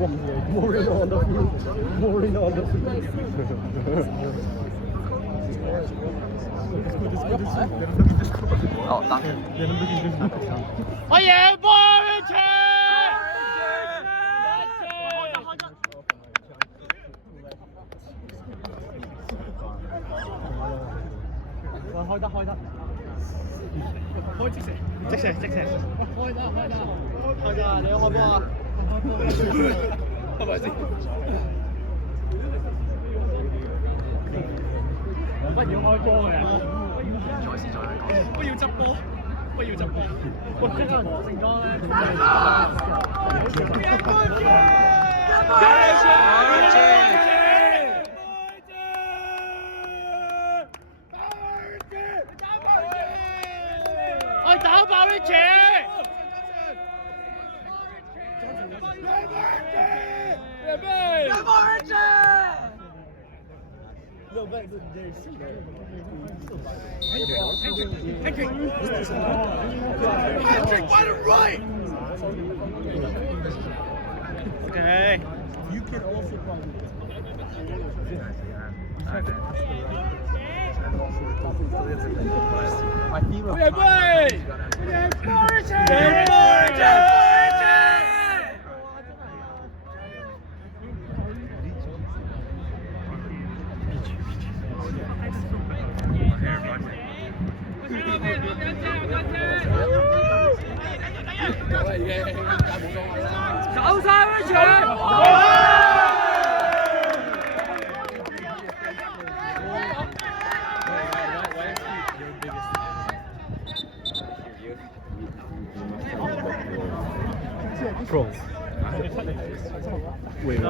Mooring on the field. Mooring on the field. Oh, danke. 我贏波嘅車。開得。開即射。開得，你有開波啊？係咪先？不要開波嘅。不要執波。我聽下羅勝江咧。我打爆啲車。No, but there's Patrick, why the right? Okay. You can also probably. My hero. Cậu sao đấy chị? Pro. Wait.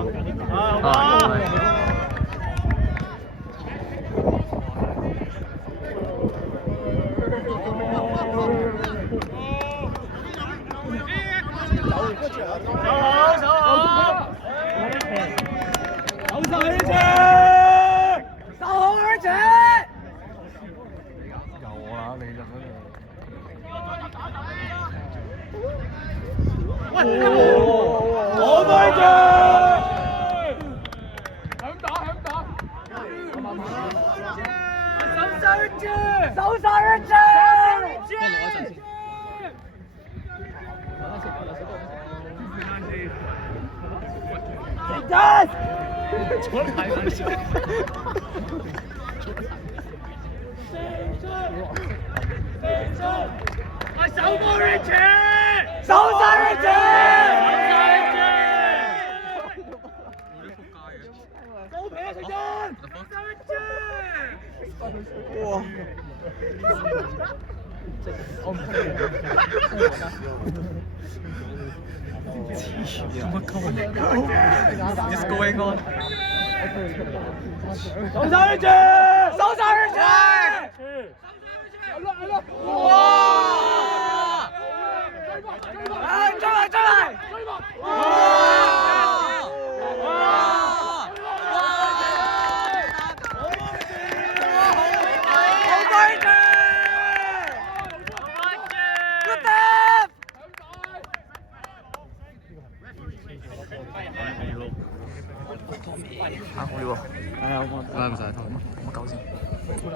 What's going on?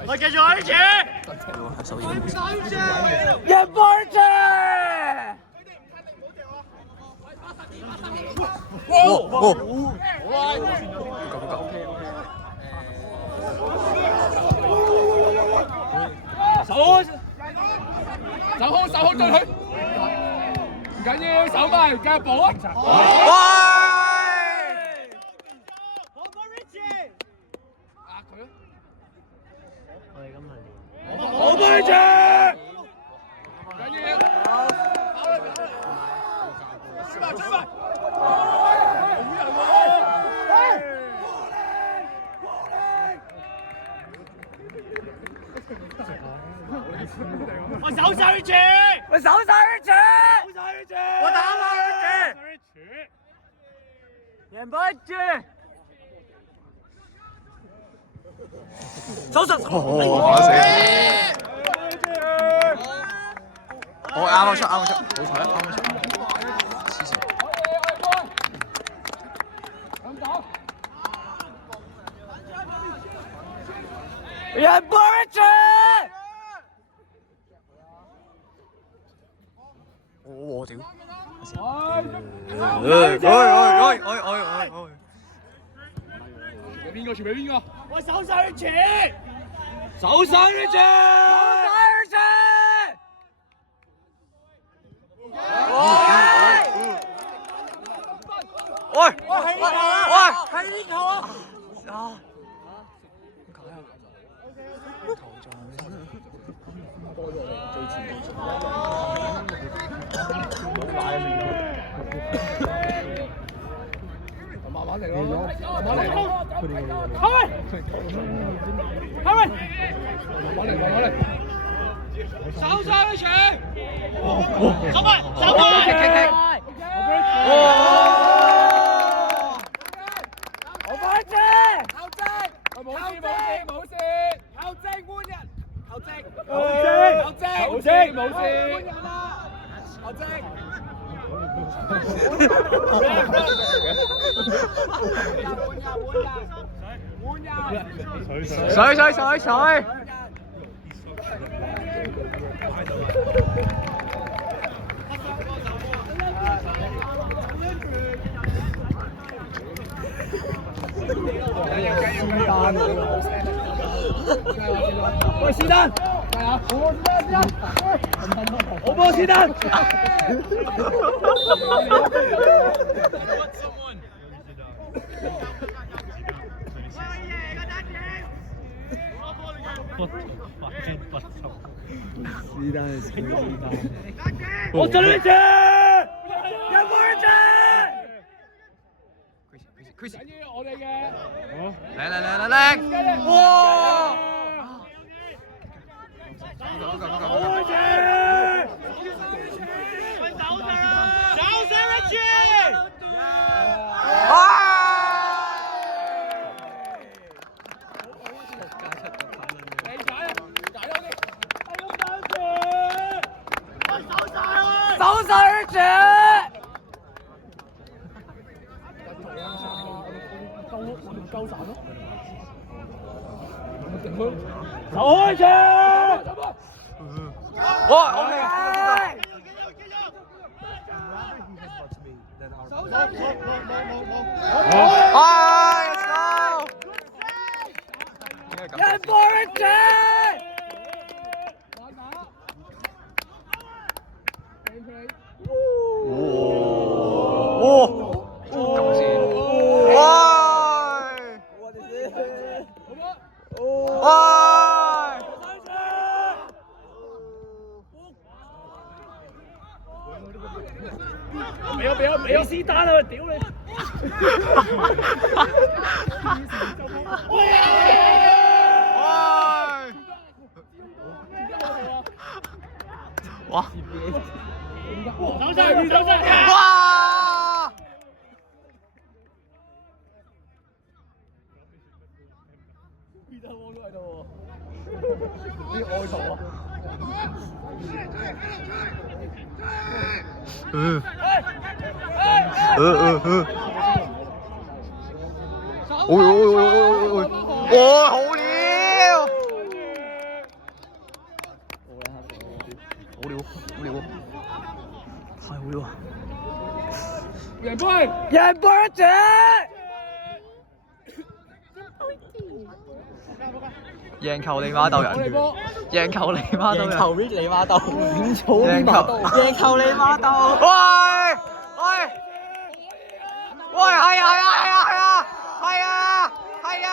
我繼續開始。贏波啫！手控對佢，唔緊要，手埋繼續補啊！好對住！緊要！出埋！我手上去住！我打埋去住！贏波住！手上！我啱啱出，好彩，啱啱出。黐線。人波一場。我屌！邊個傳俾邊個？我手上去傳，手上去傳，手上去傳。喂！係呢球啊！啊！慢慢嚟咯，慢慢嚟。後衛，後衛，慢慢嚟，慢慢嚟。手上去傳，手位，手位。我快啲！球證，冇事，球證換人，球證，冇事，換人啦，球證。水！喂，是但，我幫是但。我這裡去，人波一場。緊要我哋嘅。嚟！哇！手上去傳。夠散咯。手開場。哇！OK。Let's go！人波一場。俾我斯丹啊！屌你！哇！手上！哇！啲愛徒啊！哇！好料！太好料啊！人波一場。贏球你媽鬥人，贏球你媽鬥人，贏球你媽鬥，贏球贏球你媽鬥，喂，係啊，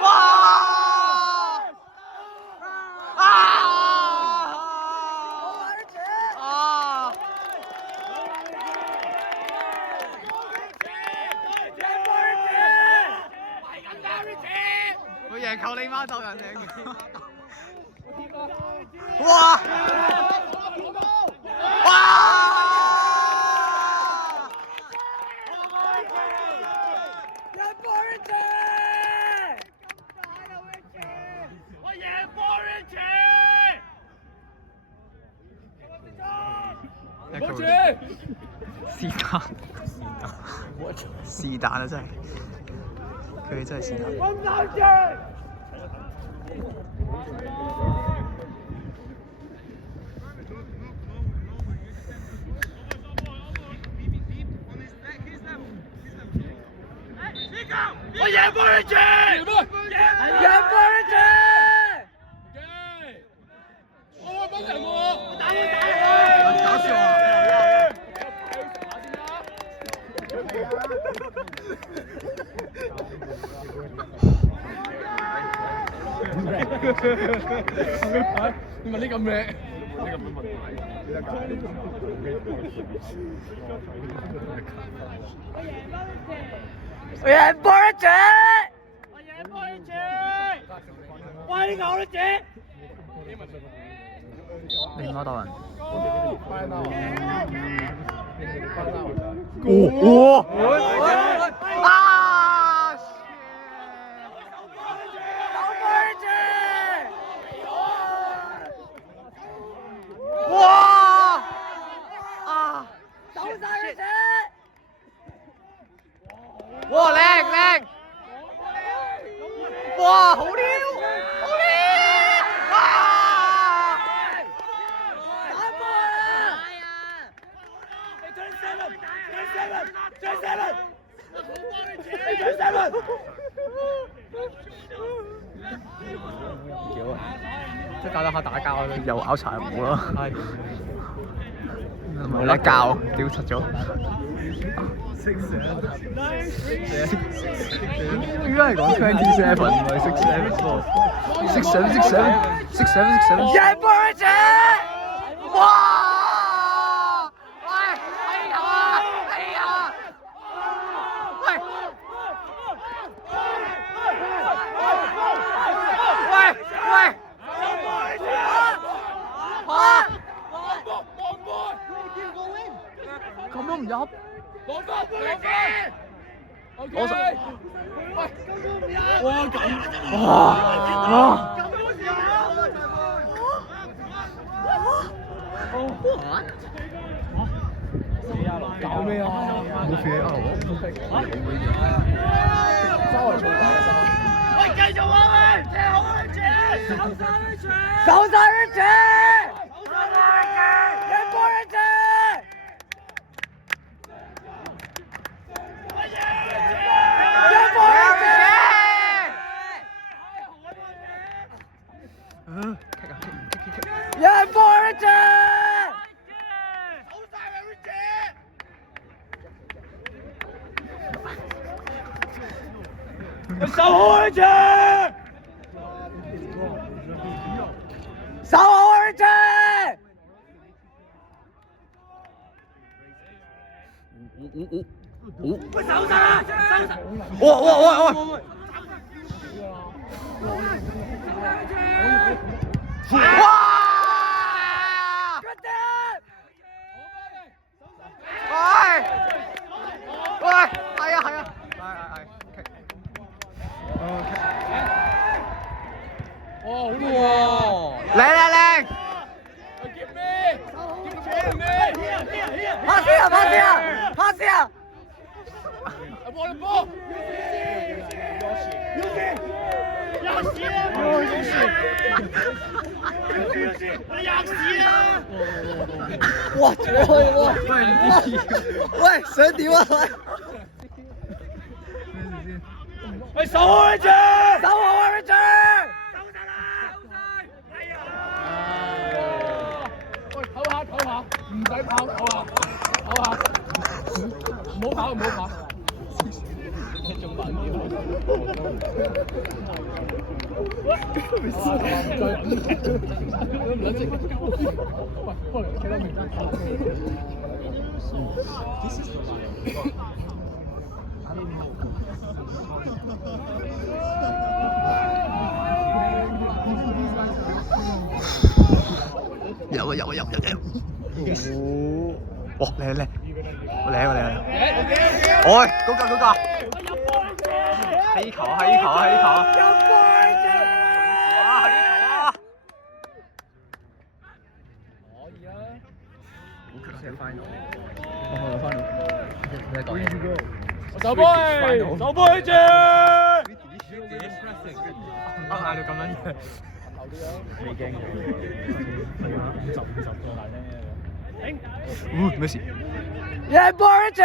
哇！佢贏球你媽鬥人嚟，哇！是但啊真係。佢哋真係試下。我贏波一隻，贏波一隻。我幫人喎，打搞笑啊！你問呢咁咩？我贏波一隻，喂，你咬得姐？另外一隊人。啊！哇！啊！走晒佢啫！哇，靚！哇，好撩！啊！打波啊！即係搞下打交又拗柴冇咯，係冇得教，屌柒咗。應該係講 27，唔係67。贏波一隻！哇！喂，係啊！喂！咁都唔入？攞分！攞實！哇咁！搞咩啊？冇事啊！收嚟重大嘅收。喂，繼續啊喂！踢好啊姐！走晒佢啫！贏波一隻！贏波一隻！守好一隻！守好一隻！喂，守晒啦！喂！哇！喂！係啊！哇，好多喎！靚！接咩？拍死啊！波！哇！喂，想點啊？喂，守好一隻！守好一隻！喂，唞下，唔使跑，唞下，唔好跑。仲慢啲。有。哇，靚！喂，嗰個，起球！哇，起球啊！可以啊！我翻到，守波一隻！我嗌到咁樣嘅。未驚嘅。係啊，50個大聲嘅。咩事？贏波一隻！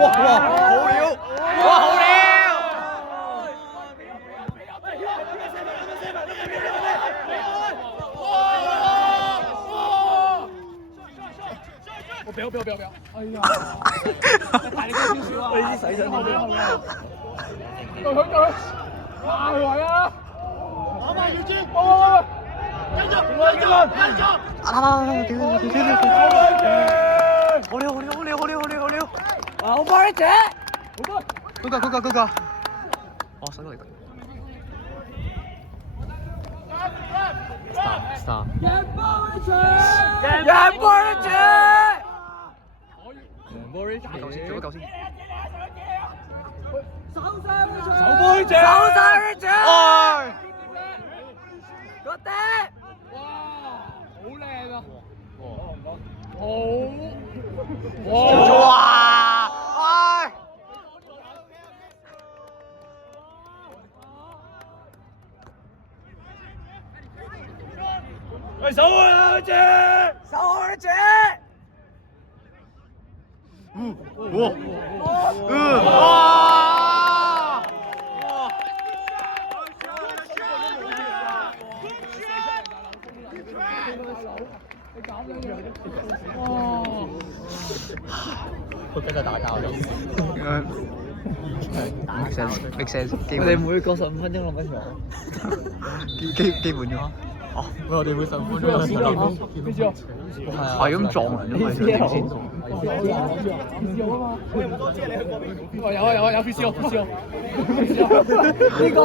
哇！好料！哇！好料！我表！哎呀！大力少少啊！你啲洗身點樣？對佢，下去位啊！攞埋要知，波！跟住，好料！好波一隻！嗰個。哦，手嚟㗎。Stop。贏波一隻！兩波先，做一嚿先。手一隻！哎！個頂！哇！好靚啊！好！哇！哎！喂，手啊，隻！手一隻！佢今日打交嘅。make sense。我哋每個15分鐘落一場。基本啫。哦，我哋每15分鐘落一場。係咁撞人啫嘛，點先？有 PC 呢個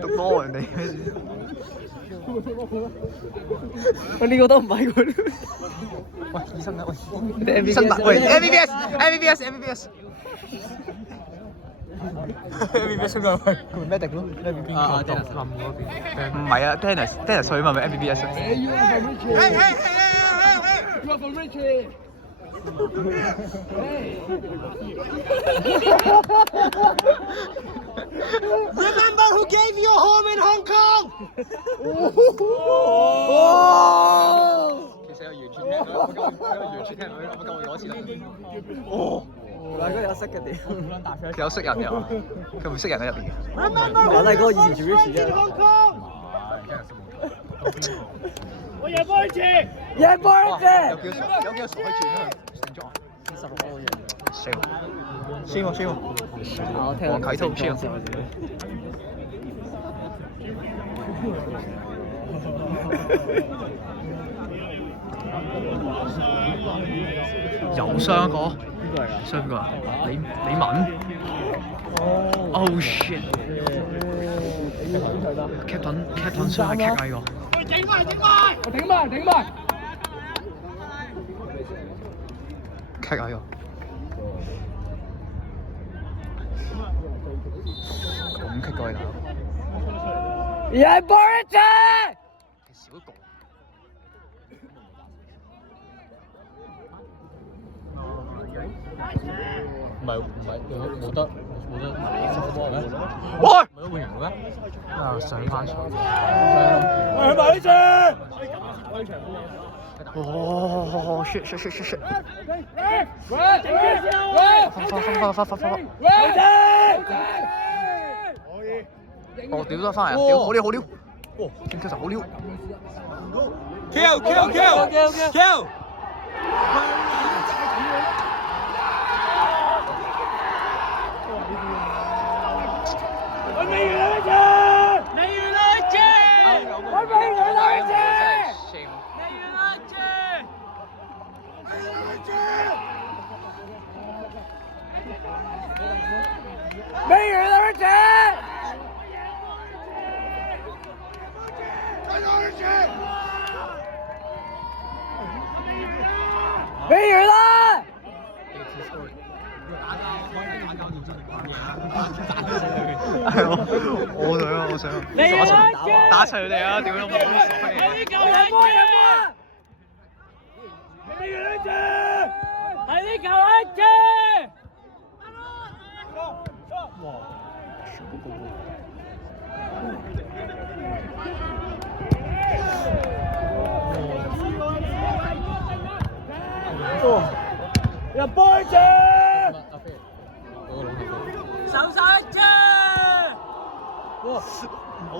讀多人哋。喂，呢個都唔係佢。喂，醫生啊，喂，醫生喂 ，MVS。MVS 邊個？佢 medic 咯，MVS 邊個？唔係啊 ，Dennis 佢嘛，咪 MVS。You are from Richie. Remember who gave you a home in Hong Kong？ 其實有完全聽到，我夠攞錢啦。哦，嗱，嗰有識嘅屌。佢有識人嘅，佢唔識人喺入邊嘅。我係嗰個以前做 Rich 嘅。我贏波一次。贏波一隻！有幾個傻可以轉啊？成咗16個月。死喎！我聽黃啟滔先。又傷一個。邊個嚟㗎？傷邊個啊？李文。Oh shit！ Captain 傷係 Cat 㗎呢個。頂埋！ Cat 㗎呢個。咁 Cat 過嚟㗎。贏波一隻！少一個。唔係冇得波咩？喂！冇得換人嘅咩？啊，上翻場。去埋呢隻！哦 shit！ 發！哦，屌得翻嚟啊！屌，好料！哇，正確實好料。Kill！美完啦！係我想打齊佢哋啊！屌你老母！係呢球一隻！入波啫！手手一隻。哇！冇，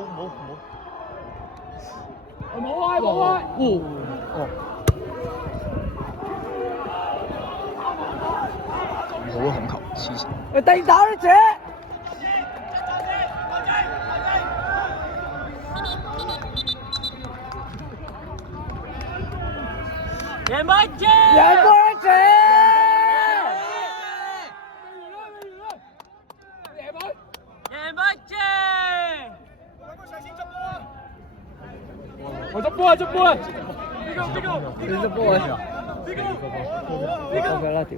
冇開。好控球，黐線。你定打呢隻？贏波一隻！贏波一隻！贏波一隻！我執波啊！邊個？你執波啊！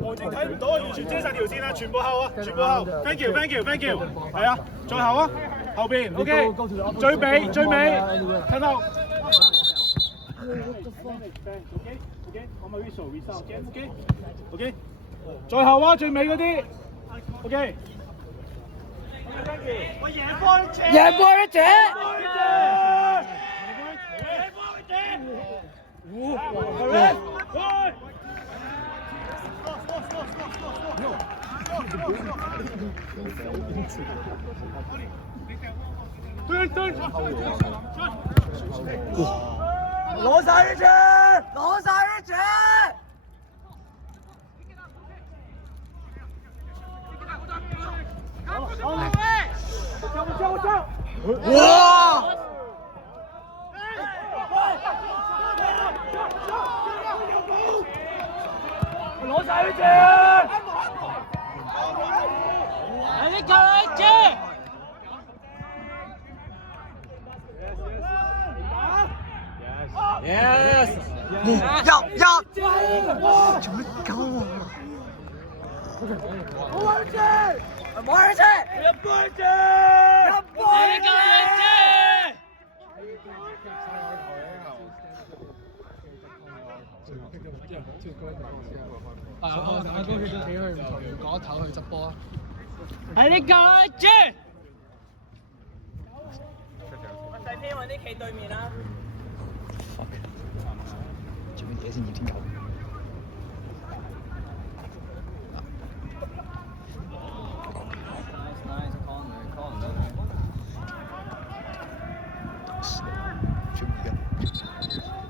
我正睇唔到，完全遮晒條線啦，全部後啊，全部後 ，thank you，係啊，再後啊，後邊 ，OK， 最尾，睇到。我咪 whistle，OK，再後啊，最尾嗰啲 ，OK。我贏波一隻，贏波一隻！攞晒呢隻，攞晒呢隻！哇！攞晒呢隻，係呢個呢隻。Yes！ 入！做乜鳩啊？冇一隻，冇一隻，入波一隻，入波一隻。我高幾都幾去唔同嗰一頭去執波啊！係呢個一隻。細天揾啲企對面啦。做乜嘢先2.9？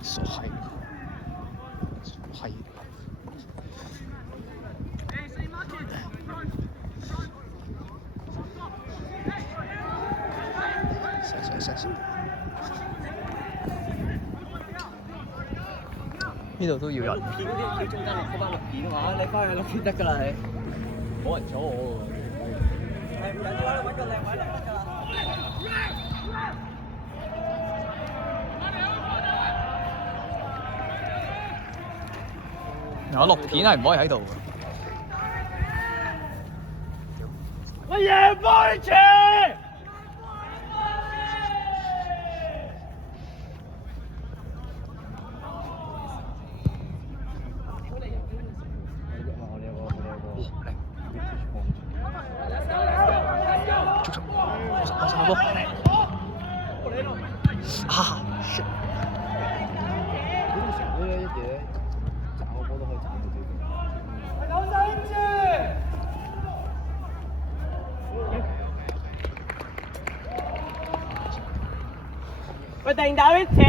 傻閪。呢度都要人。片嗰啲，你中間你鋪翻錄片嘅話，你翻去錄片得㗎啦，你。冇人阻我係唔緊要啦，你揾個靚位嚟得㗎啦。我錄片係唔可以喺度。我贏波一隻。啊！ shit！ 喂，定打呢隻。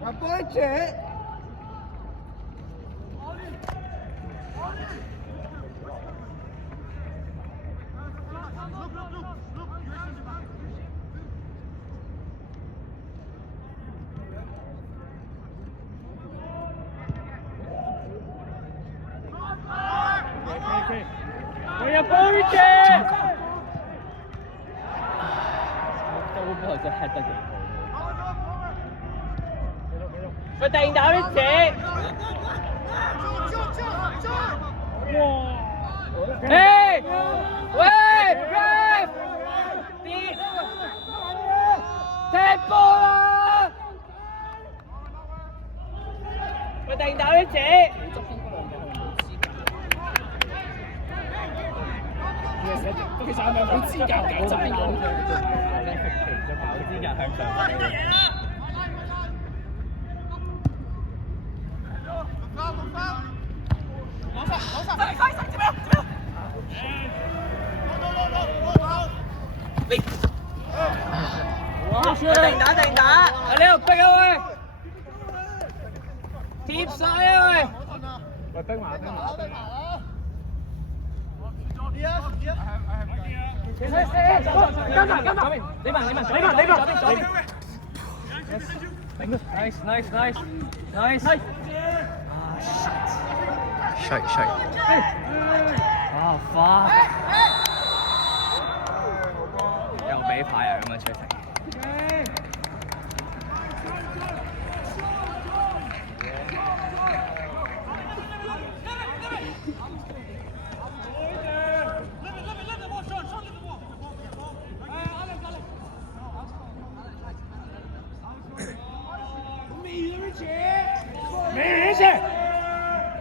入波一隻。我入波一隻。周波真係得幾好。喂，定打呢隻。哇！嘿，喂 ，ref， 踢波啦！喂，定打呢隻。其實係咪冇資格搞側邊個？冇資格向上。定打，喺呢度逼啊喂，貼晒啊喂，喂，逼埋。你慢。Nice. Shite. Oh fuck！又俾牌啊咁樣吹成。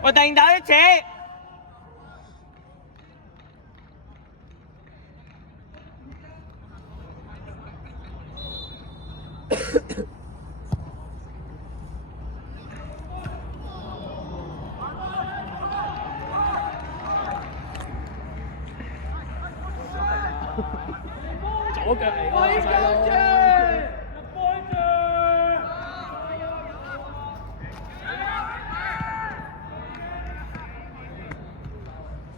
我定打一次。左腳嚟㗎，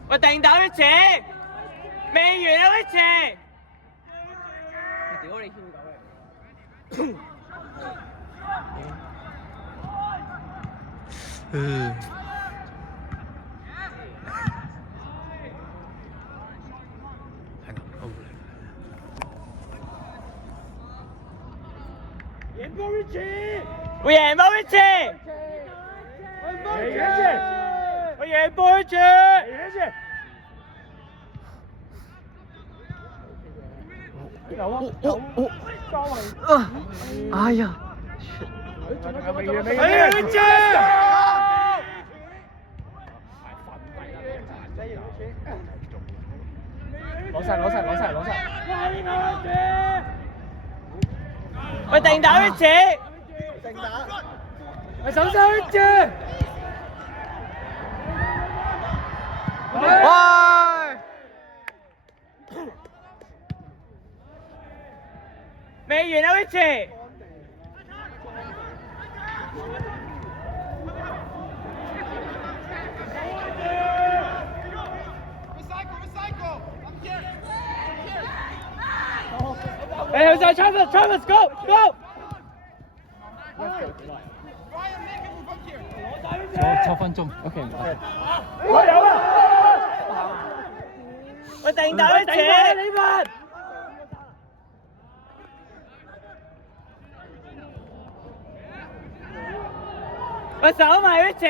我定打一次，未完有一次。屌你囂狗我贏波一次，我贏波一次。哎呀！攞晒！我定打一次，我手上一隻。喂！未完有一次。去晒 Travis go！ 7分鐘 ，OK 唔得。我有啊！我定打一次。你們。我守埋一次。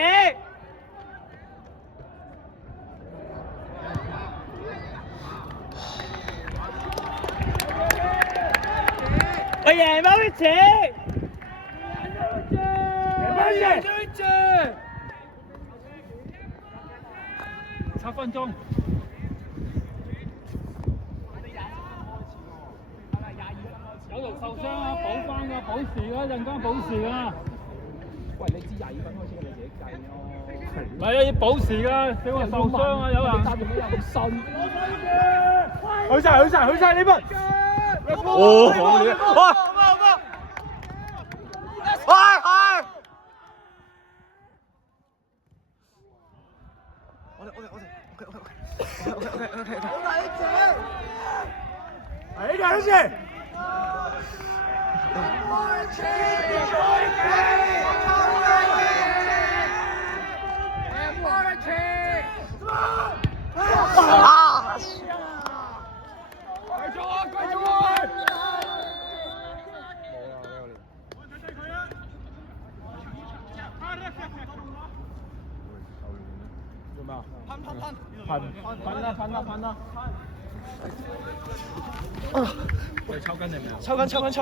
我贏波一次。7分鐘。有條受傷啊，補翻㗎，補時啦，陣間補時啦。喂，你知22分開始你自己計咯。唔係啊，要補時㗎，你話受傷啊，有人。又信。去晒呢班。哦，好嘢！喂！我哋 OK。哎呀，这是！噴啦！喂，抽筋定未啊？抽筋。5分鐘，追。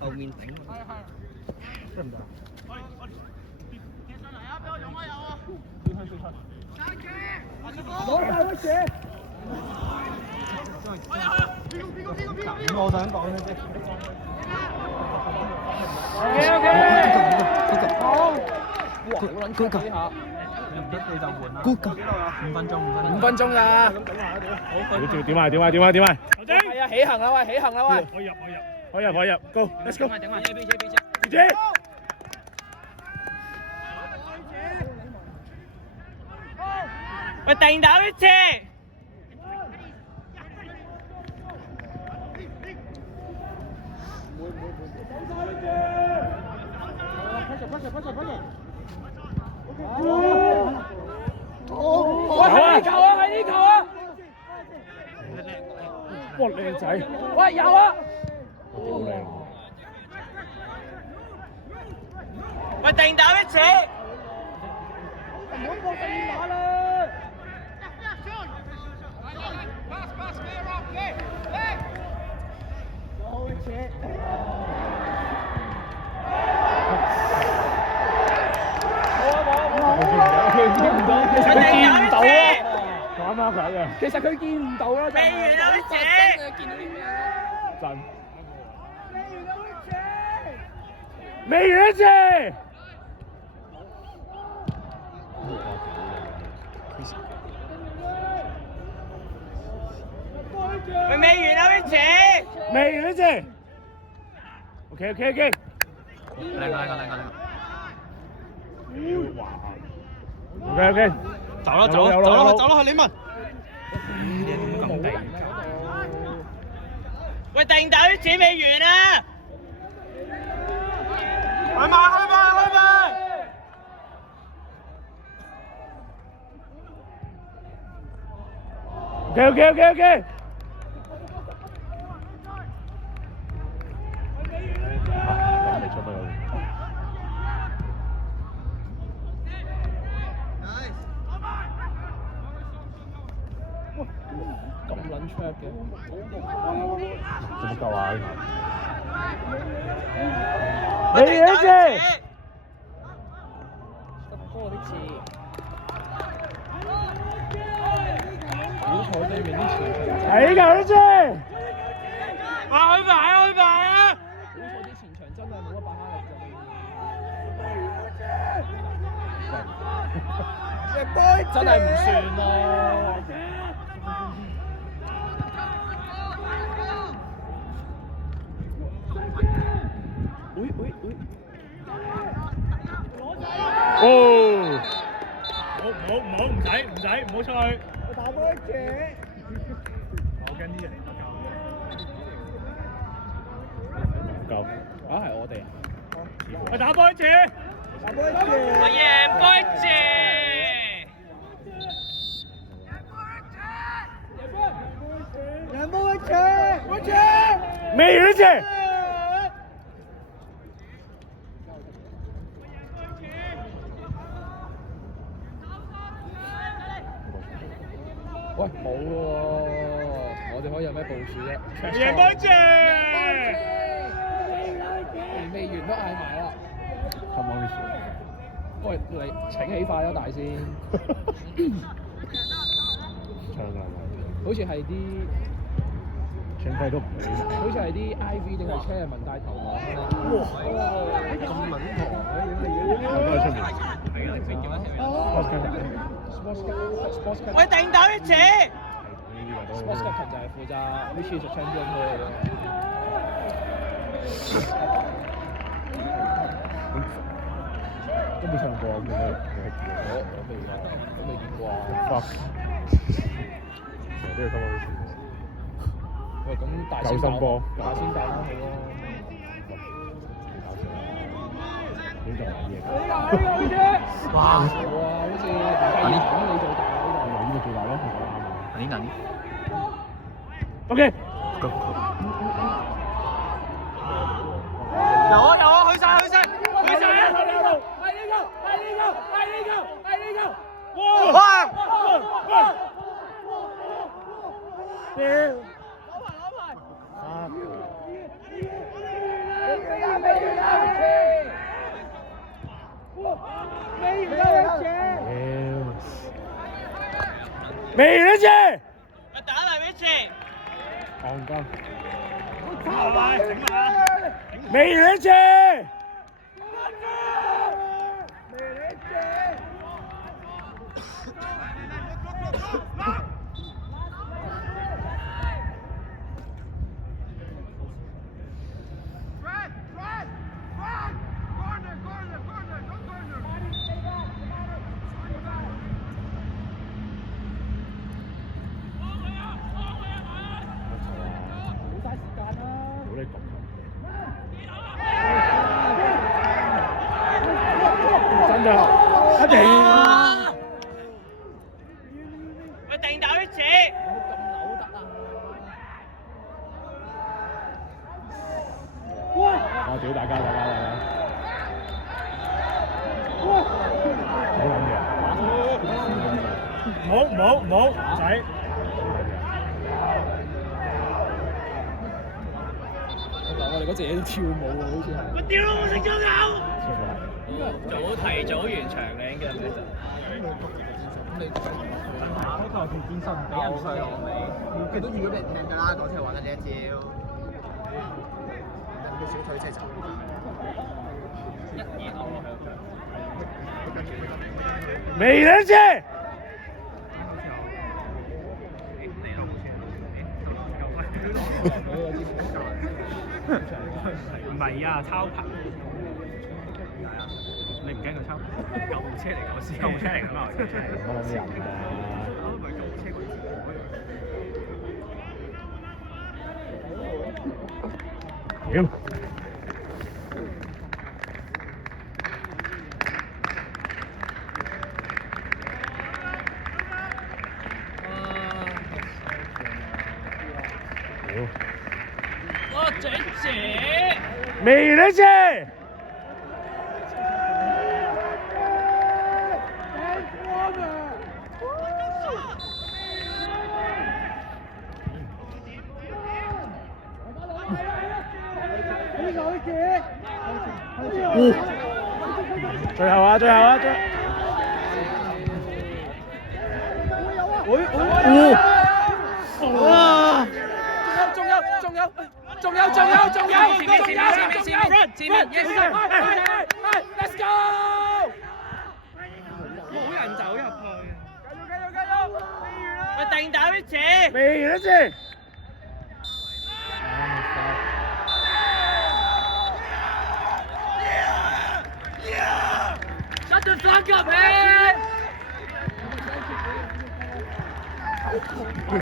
後面頂。得唔得？攞大個嘢！我想講嘅啫。OK。好。好撚出呢下。唔得你就換啦。5分鐘5分鐘啊！點啊？係啊，起行啦喂，起行啦喂！可以入 ，Go，Let's go。DJ。喂，定打一次。喂，係呢球啊！係呢球啊！哇，靚仔！喂，有啊！好靚。喂，定打一次。唔好過第二碼啦！其實佢見唔到啊！未完啊，一姐！見到啲咩？真。未完一次。喂，未完啊，一姐！未完一次。OK。靚個。OK。走啦，你問。喂，定打一次未完啊！去埋。OK。咁未出得去。咁撚 trap 嘅，點夠啊？喂，定打一次。多啲次。好彩對面啲前場。係㗎，一次。開埋啊！好彩啲前場真係冇乜把握力啫。真係唔算咯。哦！唔好出去。打波一隻。我跟啲人夠。啊，係我哋啊！我打波一次。我贏波一次。未完一次。喂，冇喎，我哋可以有咩部署啫？贏波一次。連未完都嗌埋啦。咁我哋喂，你請起快咗大先。唱㗎。好似係啲，唱費都唔俾。好似係啲 IV 定係車人民帶頭網啊！咁撚堂我都喺出面。喂，定打一次。Sports Captain 就係負責 which is a champion 嘅。都冇唱過咁樣。我未見過。Fuck！都要咁樣算。喂，咁大先教啦，好咯。哇！好似你做大呢度。呢個最大咯，嗱呢。OK。有啊，去晒。哇！未完一次。我打埋一次。戇鳩。未完一次。真的，一定。喂，定打位置。我屌大家。唔好，仔。我哋嗰隻嘢跳舞喎，好似係。我屌咯！我食咗狗。提早完場嘅應該係開頭條健身唔俾人上佢都預咗俾人聽㗎啦，講出嚟玩緊呢一招。佢小腿車走。美人姐。唔係啊，抄牌。你唔驚佢抄？救護車嚟㗎，救護車嚟㗎嘛，救護車。我諗人啊。我唔係救護車嗰啲。屌！我姐姐。美人姐。最後啊！哇！仲有！前面 ，Let's go！ 冇人走入去。加油！喂，定打位置。美人姐。Shut the fuck up, man!